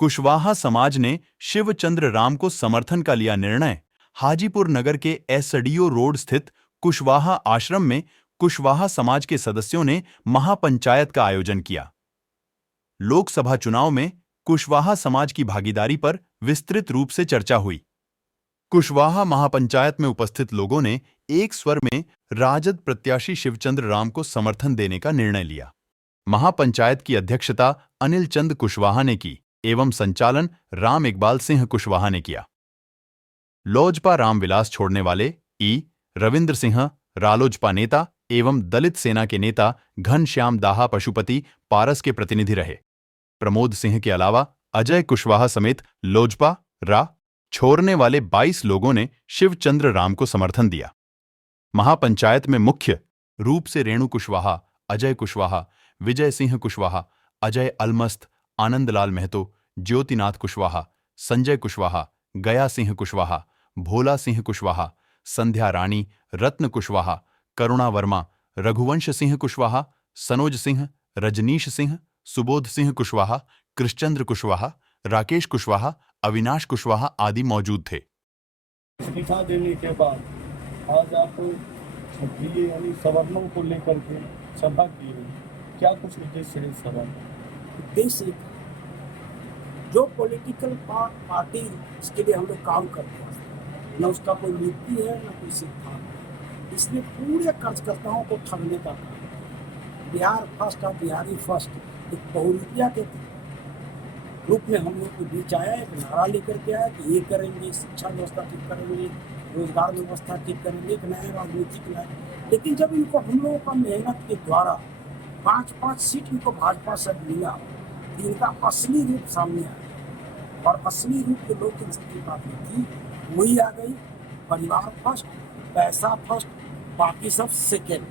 कुशवाहा समाज ने शिवचंद्र राम को समर्थन का लिया निर्णय। हाजीपुर नगर के एसडीओ रोड स्थित कुशवाहा आश्रम में कुशवाहा समाज के सदस्यों ने महापंचायत का आयोजन किया। लोकसभा चुनाव में कुशवाहा समाज की भागीदारी पर विस्तृत रूप से चर्चा हुई। कुशवाहा महापंचायत में उपस्थित लोगों ने एक स्वर में राजद प्रत्याशी शिवचंद्र राम को समर्थन देने का निर्णय लिया। महापंचायत की अध्यक्षता अनिल चंद कुशवाहा ने की एवं संचालन राम इकबाल सिंह कुशवाहा ने किया। लोजपा रामविलास छोड़ने वाले रविंद्र सिंह, रालोजपा नेता एवं दलित सेना के नेता घनश्याम दाहा पशुपति पारस के प्रतिनिधि रहे। प्रमोद सिंह के अलावा अजय कुशवाहा समेत लोजपा छोड़ने वाले 22 लोगों ने शिवचंद्र राम को समर्थन दिया। महापंचायत में मुख्य रूप से रेणु कुशवाहा, अजय कुशवाहा, विजय सिंह कुशवाहा, अजय अलमस्त, आनंदलाल महतो, ज्योतिनाथ कुशवाहा, संजय कुशवाहा, गया सिंह कुशवाहा, भोला सिंह कुशवाहा, संध्या रानी, रत्न कुशवाहा, करुणा वर्मा, रघुवंश सिंह कुशवाहा, सनोज सिंह, रजनीश सिंह, सुबोध सिंह कुशवाहा, कृष्णचंद्र कुशवाहा, राकेश कुशवाहा, अविनाश कुशवाहा आदि मौजूद थे। इस्तीफा देने के बाद आज आप क्षत्रिय यानी सवर्णों को लेकर के सभा की है, क्या कुछ उद्देश्य है सभा? उद्देश्य जो पॉलिटिकल पार्टी इसके लिए हम लोग काम करते हैं, न उसका कोई नीति है न कोई सिद्धांत, इसलिए पूरे कार्यकर्ताओं को ठगने का काम। बिहार फर्स्ट और बिहारी फर्स्ट एक बहुरूपिया के रूप में हम लोग के बीच आया, एक नारा लेकर के आया कि ये करेंगे, शिक्षा व्यवस्था ठीक करेंगे, रोजगार व्यवस्था ठीक करेंगे, एक नया राजनीतिक न्याय। लेकिन जब इनको हम लोगों का मेहनत के द्वारा 5-5 सीट इनको भाजपा से मिला, इनका असली रूप सामने आया और असली रूप के लोग की बात थी वही आ गई। परिवार फर्स्ट, पैसा फर्स्ट, बाकी सब सेकेंड।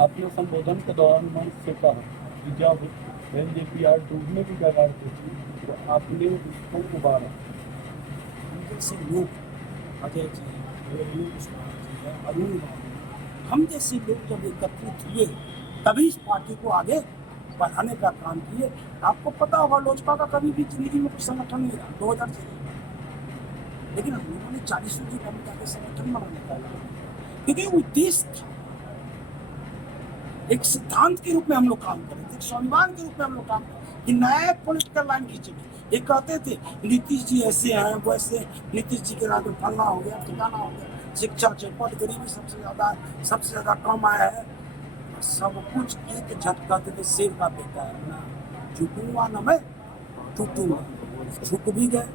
अपने संबोधन के दौरान मंच से कहा कि जब एलजेपीआर डूबने की कगार पे थी तो आपने उसको उबारा। जैसे लोग अजय जी, अरुण, हम जैसे लोग जब एकत्रित हुए तभी इस पार्टी को आगे बढ़ाने का काम किए। आपको पता होगा लोजपा का कभी भी जिंदगी में कोई संगठन नहीं रहा 2000 से, लेकिन हम लोगों ने 40 की भूमिका के संगठन बनाने का, क्योंकि उद्देश्य था एक सिद्धांत के रूप में हम लोग काम करें, एक स्वाभिमान के रूप में हम लोग काम करें कि नया पॉलिटिकल लाइन खींचेंगे। ये कहते थे नीतीश जी ऐसे हैं वैसे, नीतीश जी के राज में फलना हो गया, ठिकाना हो गया, शिक्षा चौपट, गरीबी सबसे ज्यादा कम आया है, सब कुछ एक झटका देते शेर का बेटा है ना, झुकूंगा न मैं टूटूंगा। झुक भी गए,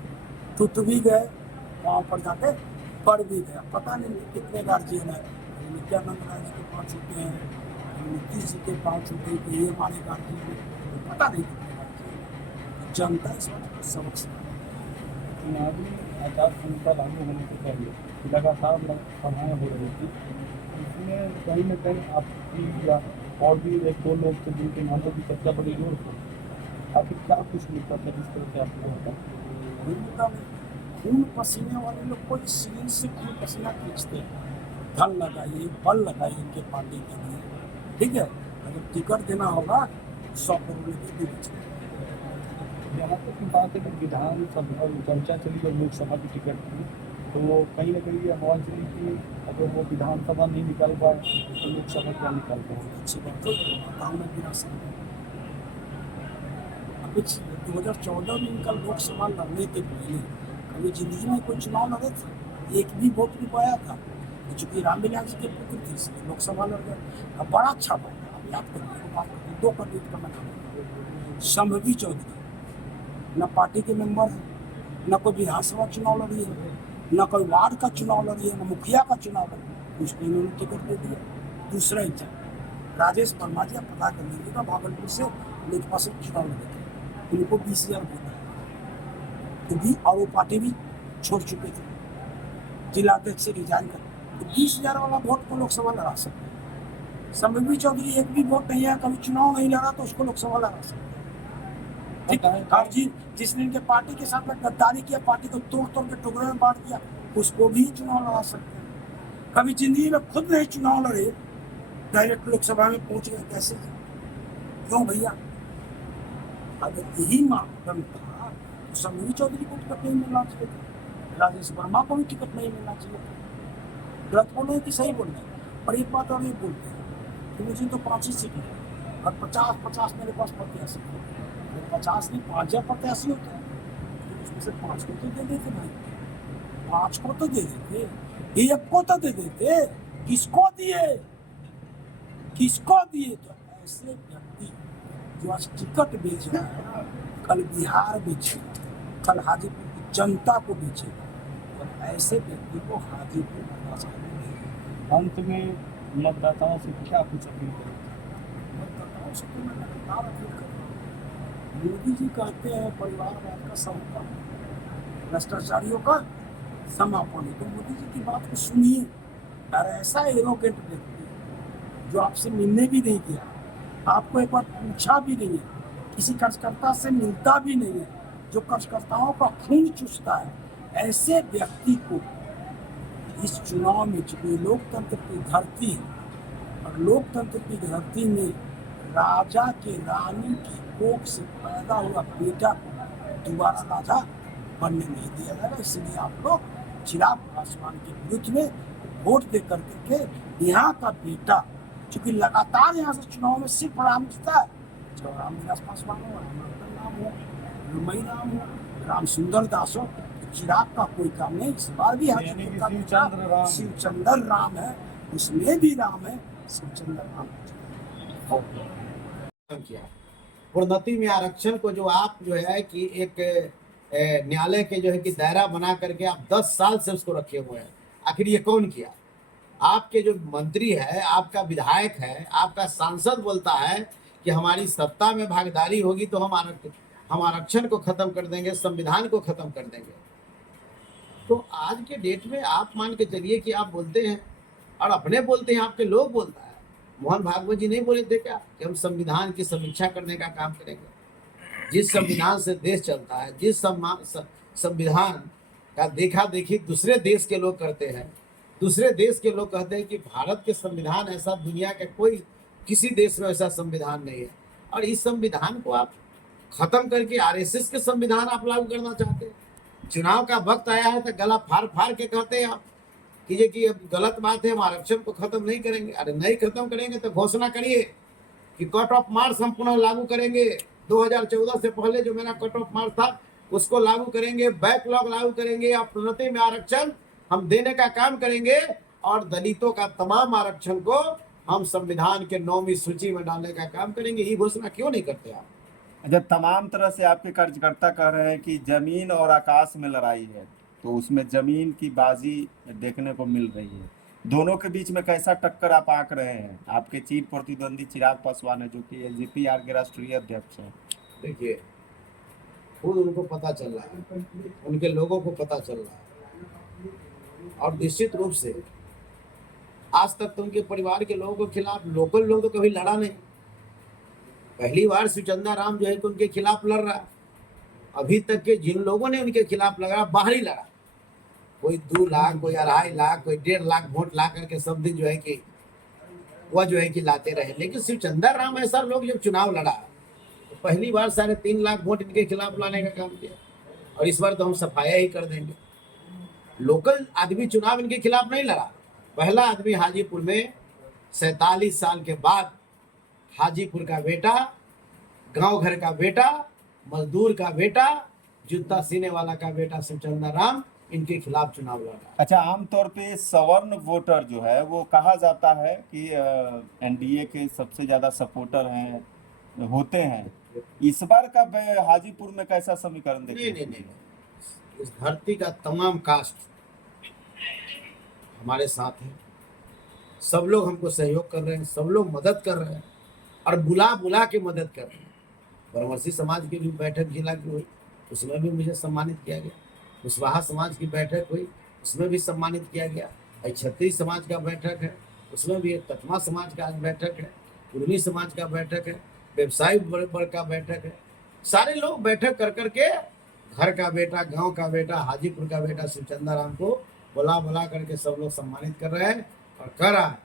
टूट भी गए, वहाँ पर जाके पढ़ भी गया। पता नहीं कितने गार्जियन है, नित्यानंद राय जी के पाँच छूटे हैं, नीतीश जी के पाँच छूटे कि ये हमारे गार्जियन है, तो पता नहीं कितने गार्जियन। जनता इस वक्त समझ चुनावी आचार संहिता लागू होने के पहले लगातार सभाएं हो रही थी, इसमें कहीं न कहीं आपकी या और भी 1-2 लोग थे जिनके नामों की चर्चा बड़ी जोर से, आपकी क्या कुछ मिलता था जिस तरह से आपको होता? खून पसीने वाले लोग कोई सीन से खून पसीना खींचते हैं, धन लगाइए, बल लगाइए इनके पार्टी के लिए, ठीक है। अगर टिकट देना होगा 100 करोड़ के बीच में। यहाँ तक की बात है कि विधानसभा चर्चा चली और लोकसभा की टिकट थी, तो कहीं ना कहीं ये आवाज़ चली कि अगर वो विधानसभा नहीं निकाल पाए तो लोकसभा क्या निकाल पाए। अच्छी बात है। अभी 2014 में इनका लोकसभा लड़ने के पहले कभी जिंदगी में कोई चुनाव लड़े थे, एक भी वोट नहीं पाया था, चूंकि रामविलास जी के पुत्र थे इसलिए लोकसभा लड़ गए। अब बड़ा अच्छा बात है, आप याद करिए 2 कैंडिडेट का मैदान, शंभवी चौधरी न पार्टी के मेंबर है, न कोई विधानसभा चुनाव लड़ी है, न कोई वार्ड का चुनाव लड़ी है, न मुखिया का चुनाव लड़ी, उसको इन्होंने टिकट दे दिया। दूसरा एग्जाम राजेश वर्मा जी, आप पता कर लीजिएगा, भागलपुर से लोजपा से चुनाव लड़े थे, उनको 20,000 वोट तो भी, और वो पार्टी भी छोड़ चुके थे, जिला अध्यक्ष से रिजाइन कर, तो 20,000 वाला वोट को लोकसभा लड़ा सकते हैं। शंभवी चौधरी एक भी वोट नहीं है, कभी चुनाव नहीं लड़ा, तो उसको लोकसभा लड़ा सकते हैं। ठीक है, और जिसने इनके पार्टी के साथ में गद्दारी किया, पार्टी को तोड़ तोड़ के टुकड़े में बांट दिया, उसको भी चुनाव लड़ा सकते हैं। कभी जिंदगी में खुद नहीं चुनाव लड़े, डायरेक्ट लोकसभा में पहुंच गए, कैसे? क्यों भैया? अगर यही मापदंड था तो समीर चौधरी को टिकट नहीं मिलना चाहिए था, राजेश वर्मा को भी टिकट नहीं मिलना चाहिए था। गलत बोल रहे हैं कि सही बोल रहे हैं? और एक बात और ये बोलते हैं कि मुझे तो 5 ही सीट है और 50-50 मेरे पास प्रत्याशी है। 50 नहीं 5,000 प्रत्याशी होते हैं, तो उसमें से 5 को तो दे देते भाई, 5 को तो दे देते, 1 को तो दे देते। किसको दिए? किसको दिए? तो ऐसे व्यक्ति जो आज टिकट बेच रहा है, कल बिहार बेचेगा, कल हाजीपुर की जनता को बेचेगा, और ऐसे व्यक्ति को हाजीपुर बताना नहीं। अंत में मतदाताओं से क्या कुछ अपील करें? मतदाताओं से तो मैं लगातार अपील कर रहा हूँ। मोदी जी कहते हैं परिवारवाद का समापन, भ्रष्टाचारियों का समापन, तो मोदी जी की बात को सुनिए। और ऐसा एरोगेंट व्यक्ति जो आपसे मिलने भी नहीं गया, आपको एक बार पूछा भी नहीं है, किसी कार्यकर्ता से मिलता भी नहीं है, जो कार्यकर्ताओं का खून चूसता है, ऐसे व्यक्ति को इस चुनाव में, चूंकि लोकतंत्र की धरती है और लोकतंत्र की धरती में राजा के रानी की कोख से पैदा हुआ बेटा को दोबारा राजा बनने नहीं दिया जाएगा। इसलिए आप लोग चिराग पासवान के विरुद्ध में वोट दे करके यहाँ का बेटा, चूंकि लगातार यहाँ से चुनाव में सिर्फ राम जीता है, चाहे रामविलास पासवान हो, राम नाम हो, रुमई राम हो, राम सुंदर दास हो, चिराग का कोई काम नहीं। इस बार भी यानी कि शिवचंद्र राम है, उसमें भी राम है, शिवचंद्र राम किया। प्रोन्नति में आरक्षण को जो आप जो है कि एक न्यायालय के जो है कि दायरा बना करके आप 10 साल से उसको रखे हुए हैं, आखिर ये कौन किया? आपके जो मंत्री है, आपका विधायक है, आपका सांसद बोलता है कि हमारी सत्ता में भागीदारी होगी तो हम आरक्षण को खत्म कर देंगे, संविधान को खत्म कर देंगे। तो आज के डेट में आप मान के चलिए कि आप बोलते हैं और अपने बोलते हैं, आपके लोग बोलता है। मोहन भागवत जी नहीं बोले थे क्या कि हम संविधान की समीक्षा करने का काम करेंगे? जिस संविधान से देश चलता है, जिस संविधान का देखा देखी दूसरे देश के लोग करते हैं, दूसरे देश के लोग कहते हैं कि भारत के संविधान ऐसा दुनिया के कोई किसी देश में ऐसा संविधान नहीं है, और इस संविधान को आप खत्म करके आरएसएस के संविधान आप लागू करना चाहते हैं। चुनाव का वक्त आया है तो गला फाड़ फाड़ के कहते हैं आप कि ये कि गलत बात है, हम आरक्षण को खत्म नहीं करेंगे। अरे नहीं खत्म करेंगे तो घोषणा करिए कि कट ऑफ मार्क्स हम पुनः लागू करेंगे। 2014 से पहले जो मेरा कट ऑफ मार्क्स था उसको लागू करेंगे, बैकलॉग लागू करेंगे, और प्रोन्नति में आरक्षण हम देने का काम करेंगे, और दलितों का तमाम आरक्षण को हम संविधान के 9वीं सूची में डालने का काम करेंगे। ये घोषणा क्यों नहीं करते आप? जब तमाम तरह से आपके कार्यकर्ता कह रहे हैं कि जमीन और आकाश में लड़ाई है, तो उसमें जमीन की बाजी देखने को मिल रही है। दोनों के बीच में कैसा टक्कर आप आंक रहे हैं? आपके चीफ प्रतिद्वंदी चिराग पासवान है, जो कि एलजेपी-आर के राष्ट्रीय अध्यक्ष हैं। देखिए, खुद उनको पता चल रहा है, उनके लोगों को पता चल रहा है, और निश्चित रूप से आज तक तो उनके परिवार के लोगों के खिलाफ लोकल लोग तो कभी लड़ा नहीं। पहली बार शिवचंद्र राम जो है कि उनके खिलाफ लड़ रहा। अभी तक के जिन लोगों ने उनके खिलाफ लड़ा, बाहरी लड़ा, कोई 2 लाख, कोई 2.5 लाख, कोई 1.5 लाख वोट ला करके सब दिन जो है कि वह जो है कि लाते रहे। लेकिन शिवचंद्र राम ऐसा लोग जब चुनाव लड़ा तो पहली बार 3.5 लाख वोट इनके खिलाफ लाने का काम किया, और इस बार तो हम सफाया ही कर देंगे। लोकल आदमी चुनाव इनके खिलाफ नहीं लड़ा। पहला आदमी हाजीपुर में 47 साल के बाद हाजीपुर का बेटा, गांव घर का बेटा, मजदूर का बेटा, जूता सीने वाला का बेटा शिवचंद्र राम इनके खिलाफ चुनाव लड़ा। अच्छा, आमतौर पे सवर्ण वोटर जो है वो कहा जाता है कि एनडीए के सबसे ज्यादा सपोर्टर हैं, होते हैं। इस बार का हाजीपुर में कैसा समीकरण देखते हैं? नहीं, इस धरती का तमाम कास्ट हमारे साथ है। सब लोग हमको सहयोग कर रहे हैं, सब लोग मदद कर रहे हैं, और बुला बुला के मदद कर रहे हैं। बनवासी समाज की भी बैठक जिला की हुई, उसमें भी मुझे सम्मानित किया गया। कुशवाहा समाज की बैठक हुई, उसमें भी सम्मानित किया गया। क्षत्रिय समाज का बैठक है, उसमें भी ततमा समाज का आज बैठक है, कुर्मी समाज का बैठक है, व्यवसायी वर्ग का बैठक है। सारे लोग बैठक कर करके घर का बेटा, गांव का बेटा, हाजीपुर का बेटा शिवचंद्र राम को बुला बुला करके सब लोग सम्मानित कर रहे हैं, और कह रहा है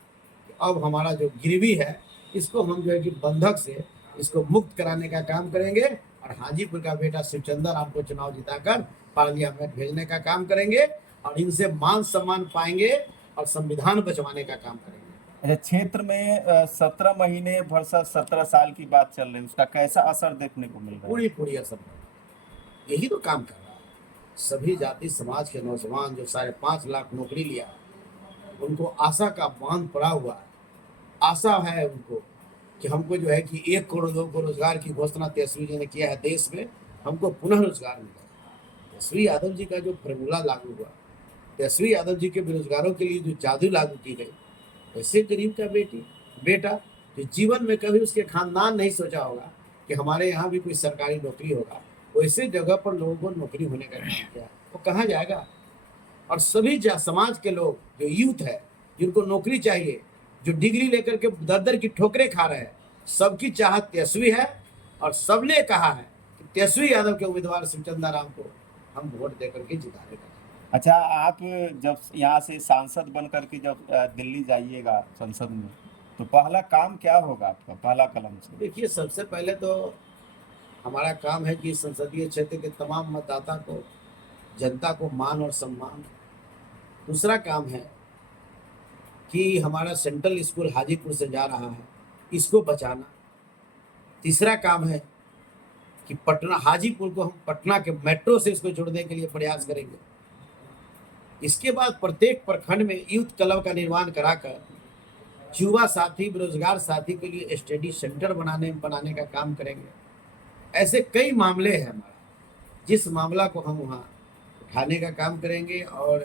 कि अब हमारा जो गिरवी है इसको हम जो है कि बंधक से इसको मुक्त कराने का काम करेंगे, और हाजीपुर का बेटा शिवचंद्र राम को चुनाव जिताकर पार्लियामेंट भेजने का काम करेंगे और इनसे मान सम्मान पाएंगे और संविधान बचवाने का काम करेंगे। अच्छा, क्षेत्र में 17 महीने वर्सेस 17 साल की बात चल रही है, उसका कैसा असर देखने को मिल रहा है? पूरी असर यही तो काम कर रहा है। सभी जाति समाज के नौजवान जो 5.5 लाख नौकरी लिया, उनको आशा का बांध पड़ा हुआ है। आशा है उनको कि हमको जो है कि 1 करोड़ 2 करोड़ रोजगार की घोषणा तेजस्वी जी ने किया है देश में, हमको पुनः रोजगार मिला। तेजस्वी यादव जी का जो फॉर्मूला लागू हुआ, तेजस्वी यादव जी के बेरोजगारों के लिए जो जादू लागू की गई, ऐसे गरीब का बेटा जो जीवन में कभी उसके खानदान नहीं सोचा होगा कि हमारे यहाँ भी कोई सरकारी नौकरी होगा, वैसे जगह पर लोगों को नौकरी होने का काम किया, वो कहाँ जाएगा? और सभी समाज के लोग जो यूथ है, जिनको नौकरी चाहिए, जो डिग्री लेकर के दर की ठोकरें खा रहे हैं, सबकी चाहत तेजस्वी है और सबने कहा है कि तेजस्वी यादव के उम्मीदवार शिवचंद्र राम को हम वोट देकर के जिताएंगे। अच्छा, आप जब यहाँ से सांसद बन करके जब दिल्ली जाइएगा संसद में, तो पहला काम क्या होगा आपका, पहला कदम से? देखिए, सबसे पहले तो हमारा काम है कि संसदीय क्षेत्र के तमाम मतदाता को, जनता को मान और सम्मान। दूसरा काम है कि हमारा सेंट्रल स्कूल हाजीपुर से जा रहा है, इसको बचाना। तीसरा काम है कि पटना, हाजीपुर को हम पटना के मेट्रो से इसको जोड़ने के लिए प्रयास करेंगे। इसके बाद प्रत्येक प्रखंड में यूथ क्लब का निर्माण कराकर युवा साथी, बेरोजगार साथी के लिए स्टडी सेंटर बनाने का काम करेंगे। ऐसे कई मामले हैं हमारा, जिस मामला को हम वहाँ उठाने का काम करेंगे और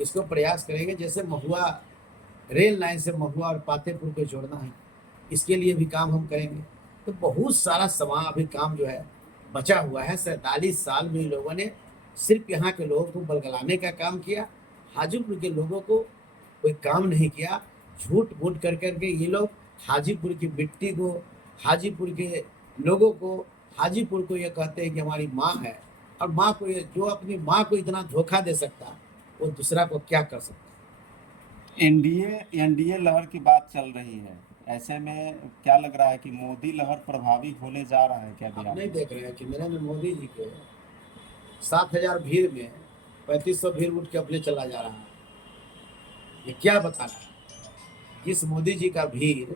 इसको प्रयास करेंगे। जैसे महुआ रेल लाइन से महुआ और पातेपुर को जोड़ना है, इसके लिए भी काम हम करेंगे। तो बहुत सारा अभी काम जो है बचा हुआ है। 47 साल में लोगों ने सिर्फ यहाँ के लोगों को बलगलाने का काम किया, हाजीपुर के लोगों को कोई काम नहीं किया। झूठ मूठ कर करके ये लोग हाजीपुर की मिट्टी को, हाजीपुर के लोगों को, हाजीपुर को ये कहते हैं कि हमारी माँ है, और माँ को, जो अपनी माँ को इतना धोखा दे सकता वो दूसरा को क्या कर सकता। एनडीए लहर की बात चल रही है, ऐसे में क्या लग रहा है कि मोदी लहर प्रभावी होने जा रहा है क्या? आप नहीं देख रहे हैं कि नरेंद्र मोदी जी के 7,000 भीड़ में 3500 भीड़ उठ के अपने चला जा रहा है। ये क्या बता रहा है? इस मोदी जी का भीड़,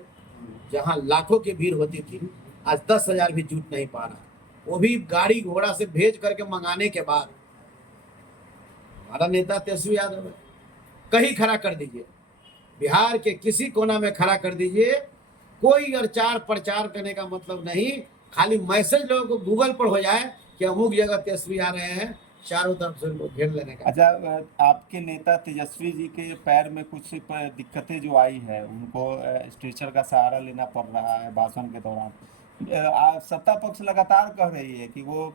जहां लाखों की भीड़ होती थी, आज 10,000 भी जुट नहीं पा रहा, वो भी गाड़ी घोड़ा से भेज करके मंगाने के बाद। हमारा नेता तेजस्वी यादव है, कहीं खड़ा कर दीजिए, बिहार के किसी कोना में खड़ा कर दीजिए, कोई प्रचार करने का मतलब नहीं, खाली मैसेज लोगों को गूगल पर हो जाए कि अमुक जगह तेजस्वी आ रहे हैं, चारों तरफ से उनको घेर लेने का। अच्छा, आपके नेता तेजस्वी जी के पैर में कुछ दिक्कतें जो आई है, उनको स्ट्रेचर का सहारा लेना पड़ रहा है भाषण के दौरान। सत्ता पक्ष लगातार कह रही है कि वो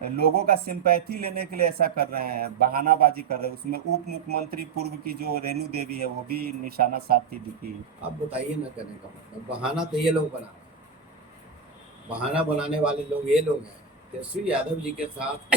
लोगों का सिंपैथी लेने के लिए ऐसा कर रहे हैं, बहानाबाजी कर रहे हैं। उसमें उप मुख्यमंत्री पूर्व की जो रेणु देवी है, वो भी निशाना साधती दिखी। अब बताइए ना, करने का मतलब बहाना तो ये लोग बना रहे हैं, बहाना बनाने वाले लोग ये लोग हैं। तेजस्वी यादव जी के साथ